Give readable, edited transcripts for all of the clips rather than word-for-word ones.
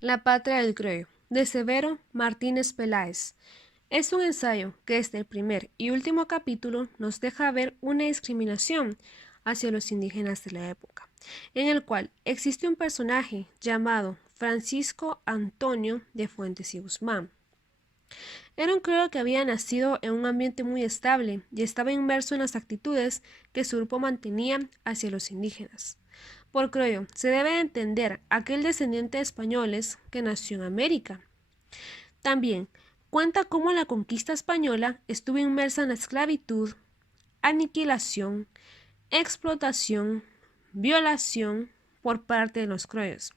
La patria del criollo, de Severo Martínez Peláez. Es un ensayo que desde el primer y último capítulo nos deja ver una discriminación hacia los indígenas de la época, en el cual existe un personaje llamado Francisco Antonio de Fuentes y Guzmán. Era un criollo que había nacido en un ambiente muy estable y estaba inmerso en las actitudes que su grupo mantenía hacia los indígenas. Por criollo se debe entender aquel descendiente de españoles que nació en América. También cuenta cómo la conquista española estuvo inmersa en la esclavitud, aniquilación, explotación, violación por parte de los criollos.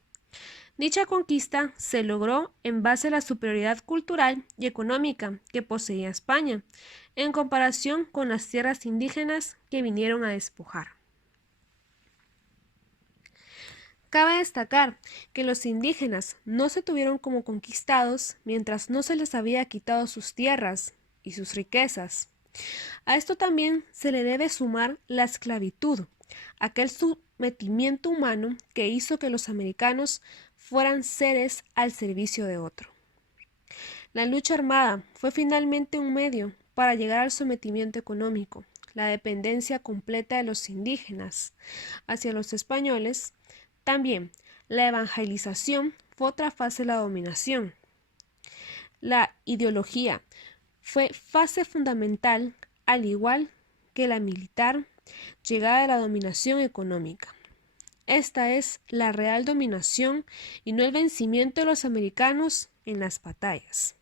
Dicha conquista se logró en base a la superioridad cultural y económica que poseía España, en comparación con las tierras indígenas que vinieron a despojar. Cabe destacar que los indígenas no se tuvieron como conquistados mientras no se les había quitado sus tierras y sus riquezas. A esto también se le debe sumar la esclavitud, aquel sometimiento humano que hizo que los americanos fueran seres al servicio de otro. La lucha armada fue finalmente un medio para llegar al sometimiento económico, la dependencia completa de los indígenas hacia los españoles. También la evangelización fue otra fase de la dominación. La ideología fue fase fundamental, al igual que la militar, llegada de la dominación económica. Esta es la real dominación y no el vencimiento de los americanos en las batallas.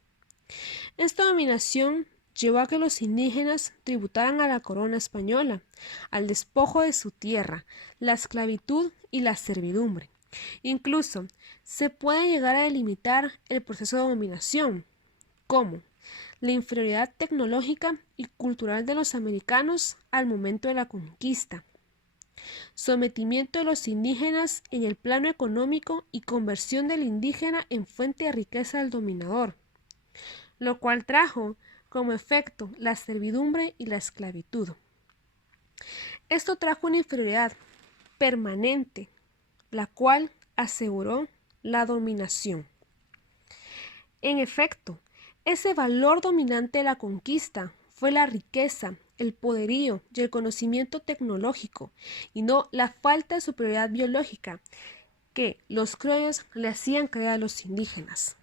Esta dominación llevó a que los indígenas tributaran a la corona española, al despojo de su tierra, la esclavitud y la servidumbre. Incluso se puede llegar a delimitar el proceso de dominación, como la inferioridad tecnológica y cultural de los americanos al momento de la conquista, sometimiento de los indígenas en el plano económico y conversión del indígena en fuente de riqueza del dominador, lo cual trajo como efecto la servidumbre y la esclavitud. Esto trajo una inferioridad permanente, la cual aseguró la dominación. En efecto, ese valor dominante de la conquista fue la riqueza, el poderío y el conocimiento tecnológico, y no la falta de superioridad biológica que los criollos le hacían creer a los indígenas.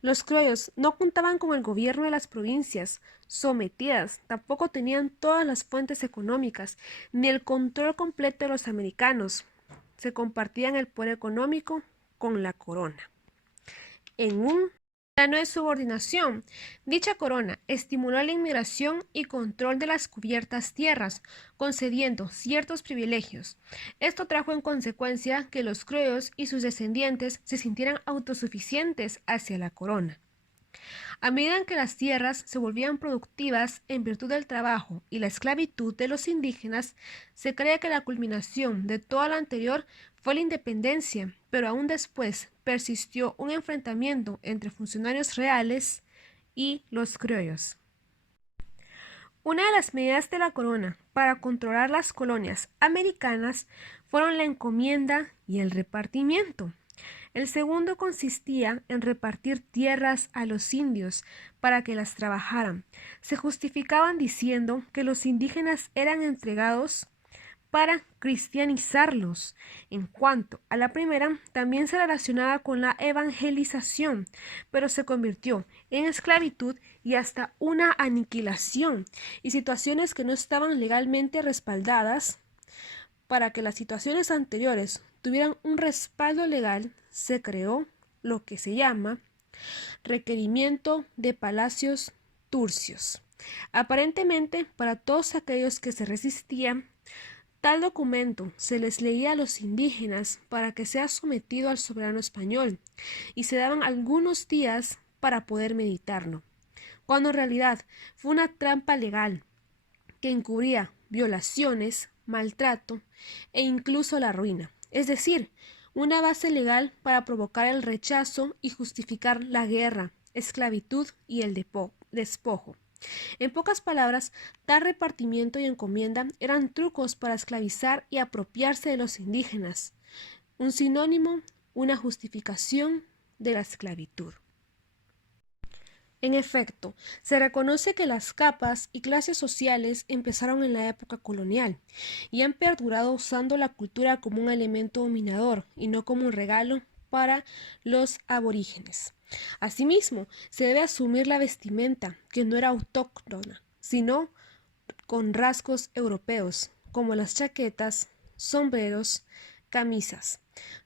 Los criollos no contaban con el gobierno de las provincias sometidas, tampoco tenían todas las fuentes económicas, ni el control completo de los americanos. Se compartían el poder económico con la corona. En un plano de subordinación, dicha corona estimuló la inmigración y control de las cubiertas tierras, concediendo ciertos privilegios. Esto trajo en consecuencia que los criollos y sus descendientes se sintieran autosuficientes hacia la corona. A medida que las tierras se volvían productivas en virtud del trabajo y la esclavitud de los indígenas, se cree que la culminación de todo lo anterior fue la independencia, pero aún después persistió un enfrentamiento entre funcionarios reales y los criollos. Una de las medidas de la corona para controlar las colonias americanas fueron la encomienda y el repartimiento. El segundo consistía en repartir tierras a los indios para que las trabajaran. Se justificaban diciendo que los indígenas eran entregados para cristianizarlos. En cuanto a la primera, también se relacionaba con la evangelización, pero se convirtió en esclavitud y hasta una aniquilación, y situaciones que no estaban legalmente respaldadas. Para que las situaciones anteriores tuvieran un respaldo legal, se creó lo que se llama requerimiento de palacios turcios. Aparentemente, para todos aquellos que se resistían, tal documento se les leía a los indígenas para que sea sometido al soberano español, y se daban algunos días para poder meditarlo, cuando en realidad fue una trampa legal que encubría violaciones, maltrato e incluso la ruina, es decir, una base legal para provocar el rechazo y justificar la guerra, esclavitud y el despojo. En pocas palabras, tal repartimiento y encomienda eran trucos para esclavizar y apropiarse de los indígenas. Un sinónimo, una justificación de la esclavitud. En efecto, se reconoce que las capas y clases sociales empezaron en la época colonial y han perdurado usando la cultura como un elemento dominador y no como un regalo para los aborígenes. Asimismo, se debe asumir la vestimenta, que no era autóctona, sino con rasgos europeos, como las chaquetas, sombreros, camisas.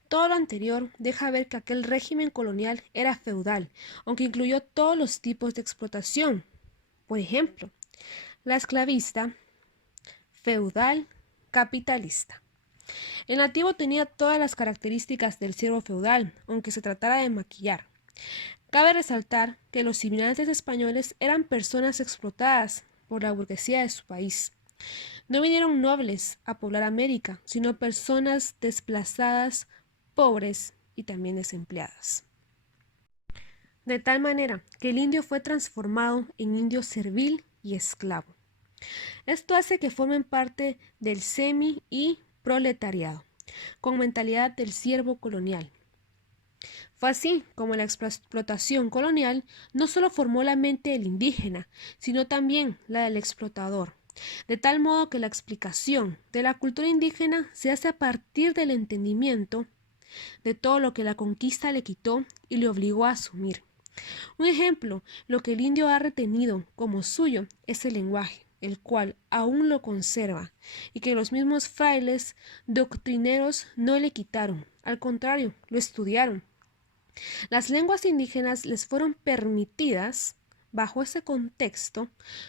Todo lo anterior deja ver que aquel régimen colonial era feudal, aunque incluyó todos los tipos de explotación. Por ejemplo, la esclavista, feudal, capitalista. El nativo tenía todas las características del siervo feudal, aunque se tratara de maquillar. Cabe resaltar que los inmigrantes españoles eran personas explotadas por la burguesía de su país. No vinieron nobles a poblar América, sino personas desplazadas, pobres y también desempleadas. De tal manera que el indio fue transformado en indio servil y esclavo. Esto hace que formen parte del semi y proletariado, con mentalidad del siervo colonial. Fue así como la explotación colonial no solo formó la mente del indígena, sino también la del explotador, de tal modo que la explicación de la cultura indígena se hace a partir del entendimiento de todo lo que la conquista le quitó y le obligó a asumir. Un ejemplo, lo que el indio ha retenido como suyo es el lenguaje, el cual aún lo conserva, y que los mismos frailes doctrineros no le quitaron, al contrario, lo estudiaron. Las lenguas indígenas les fueron permitidas bajo ese contexto,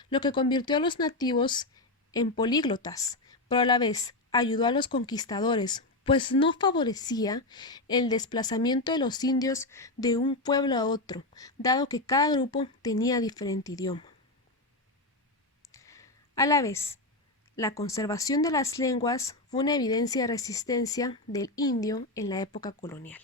lo que convirtió a los nativos en políglotas, pero a la vez ayudó a los conquistadores, pues no favorecía el desplazamiento de los indios de un pueblo a otro, dado que cada grupo tenía diferente idioma. A la vez, la conservación de las lenguas fue una evidencia de resistencia del indio en la época colonial.